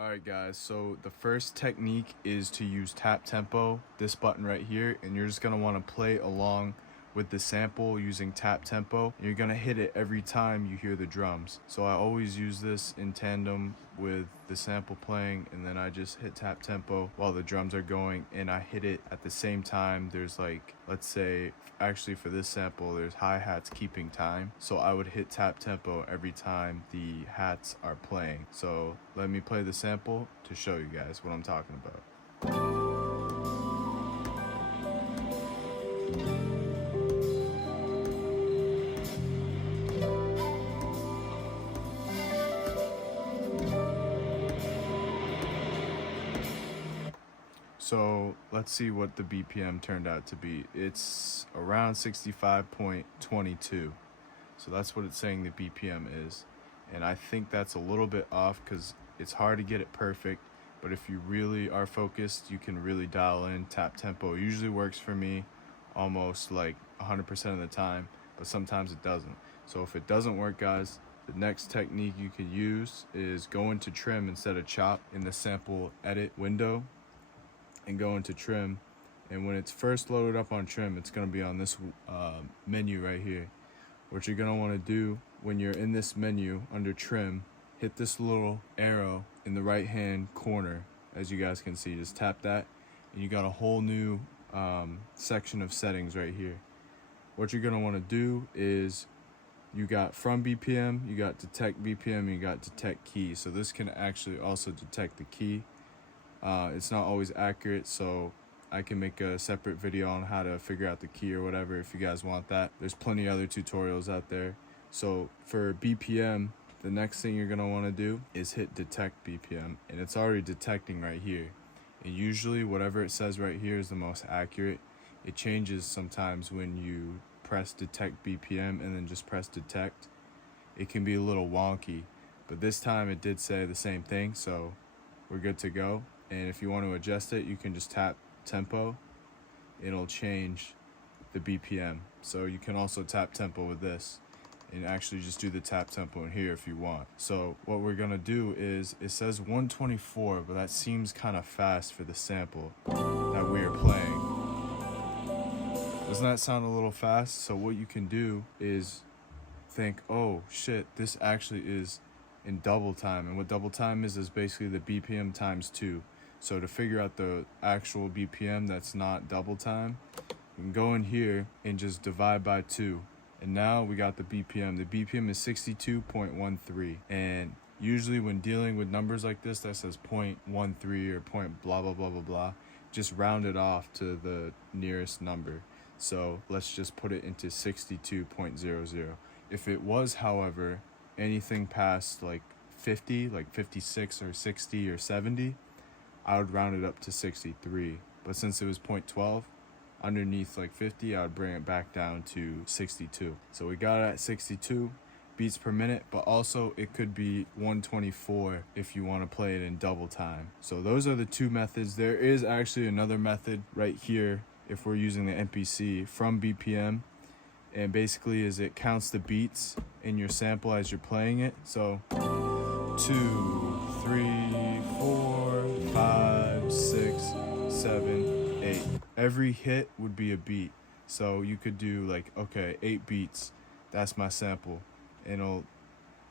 Alright guys, so the first technique is to use tap tempo, this button right here, and you're just going to want to play along with the sample using tap tempo. You're going to hit it every time you hear the drums. So I always use this in tandem with the sample playing, and then I just hit tap tempo while the drums are going, and I hit it at the same time. There's like, let's say, actually for this sample, there's hi-hats keeping time. So I would hit tap tempo every time the hats are playing. So let me play the sample to show you guys what I'm talking about. So let's see what the BPM turned out to be. It's around 65.22. So that's what it's saying the BPM is. And I think that's a little bit off because it's hard to get it perfect. But if you really are focused, you can really dial in tap tempo. It usually works for me almost like 100% of the time, but sometimes it doesn't. So if it doesn't work, guys, the next technique you could use is go into trim instead of chop in the sample edit window, and go into trim. And when it's first loaded up on trim, it's going to be on this menu right here. What you're going to want to do when you're in this menu under trim, hit this little arrow in the right hand corner. As you guys can see, just tap that and you got a whole new section of settings right here. What you're going to want to do is you got from BPM, you got detect BPM, and you got detect key. So this can actually also detect the key. It's not always accurate, so I can make a separate video on how to figure out the key or whatever if you guys want that. There's plenty of other tutorials out there. So for BPM, the next thing you're going to want to do is hit detect BPM, and it's already detecting right here. And usually whatever it says right here is the most accurate. It changes sometimes when you press detect BPM and then just press detect. It can be a little wonky, but this time it did say the same thing, so we're good to go. And if you want to adjust it, you can just tap tempo. It'll change the BPM. So you can also tap tempo with this and actually just do the tap tempo in here if you want. So what we're gonna do is, it says 124, but that seems kind of fast for the sample that we are playing. Doesn't that sound a little fast? So what you can do is think, oh shit, this actually is in double time. And what double time is basically the BPM times 2. So to figure out the actual BPM that's not double time, you can go in here and just divide by 2. And now we got the BPM. The BPM is 62.13. And usually when dealing with numbers like this that says 0.13 or point blah, blah, blah, blah, blah, just round it off to the nearest number. So let's just put it into 62.00. If it was, however, anything past like 50, like 56 or 60 or 70, I would round it up to 63. But since it was 0.12 underneath like 50, I would bring it back down to 62. So we got it at 62 beats per minute, but also it could be 124 if you want to play it in double time. So those are the two methods. There is actually another method right here if we're using the MPC from BPM, and basically is it counts the beats in your sample as you're playing it. So 2, 3, 4, 5, 6, 7, 8. Every hit would be a beat. So you could do like, okay, 8 beats, that's my sample. And it'll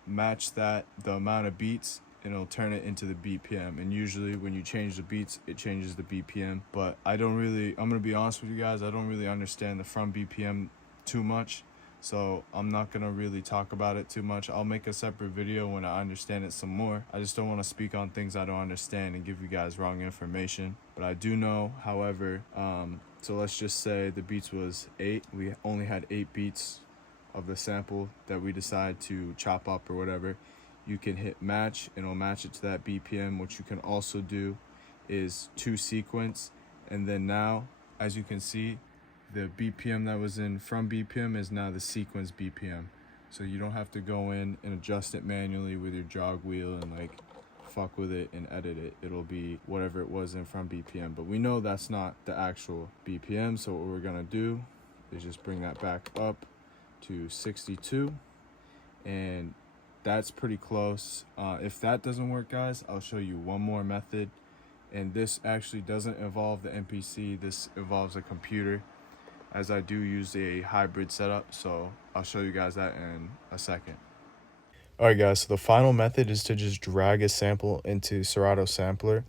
match that, the amount of beats, and it'll turn it into the BPM. And usually when you change the beats, it changes the BPM. But I'm gonna be honest with you guys, I don't really understand the from BPM too much. So I'm not gonna really talk about it too much. I'll make a separate video when I understand it some more. I just don't want to speak on things I don't understand and give you guys wrong information. But I do know, however, so let's just say the beats was 8. We only had 8 beats of the sample that we decide to chop up or whatever. You can hit match and it'll match it to that BPM. What you can also do is to sequence, and then now, as you can see, the BPM that was in from BPM is now the sequence BPM. So you don't have to go in and adjust it manually with your jog wheel and like fuck with it and edit it. It'll be whatever it was in from BPM. But we know that's not the actual BPM. So what we're gonna do is just bring that back up to 62. And that's pretty close. If that doesn't work, guys, I'll show you one more method. And this actually doesn't involve the MPC. This involves a computer, as I do use a hybrid setup. So I'll show you guys that in a second. Alright guys, so the final method is to just drag a sample into Serato Sampler.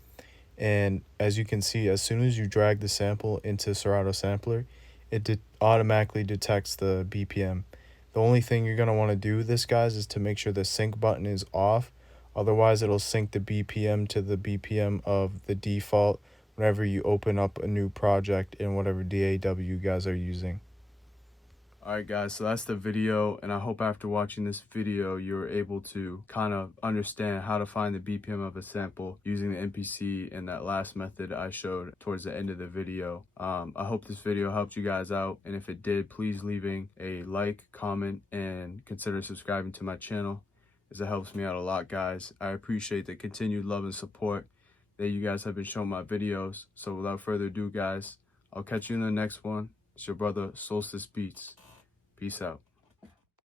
And as you can see, as soon as you drag the sample into Serato Sampler, it automatically detects the BPM. The only thing you're going to want to do with this, guys, is to make sure the sync button is off. Otherwise, it'll sync the BPM to the BPM of the default whenever you open up a new project in whatever DAW you guys are using. Alright guys, so that's the video, and I hope after watching this video you're able to kind of understand how to find the BPM of a sample using the MPC and that last method I showed towards the end of the video. I hope this video helped you guys out, and if it did, please leaving a like, comment, and consider subscribing to my channel, as it helps me out a lot, guys. I appreciate the continued love and support that you guys have been showing my videos. So without further ado, guys, I'll catch you in the next one. It's your brother, Solstice Beats. Peace out.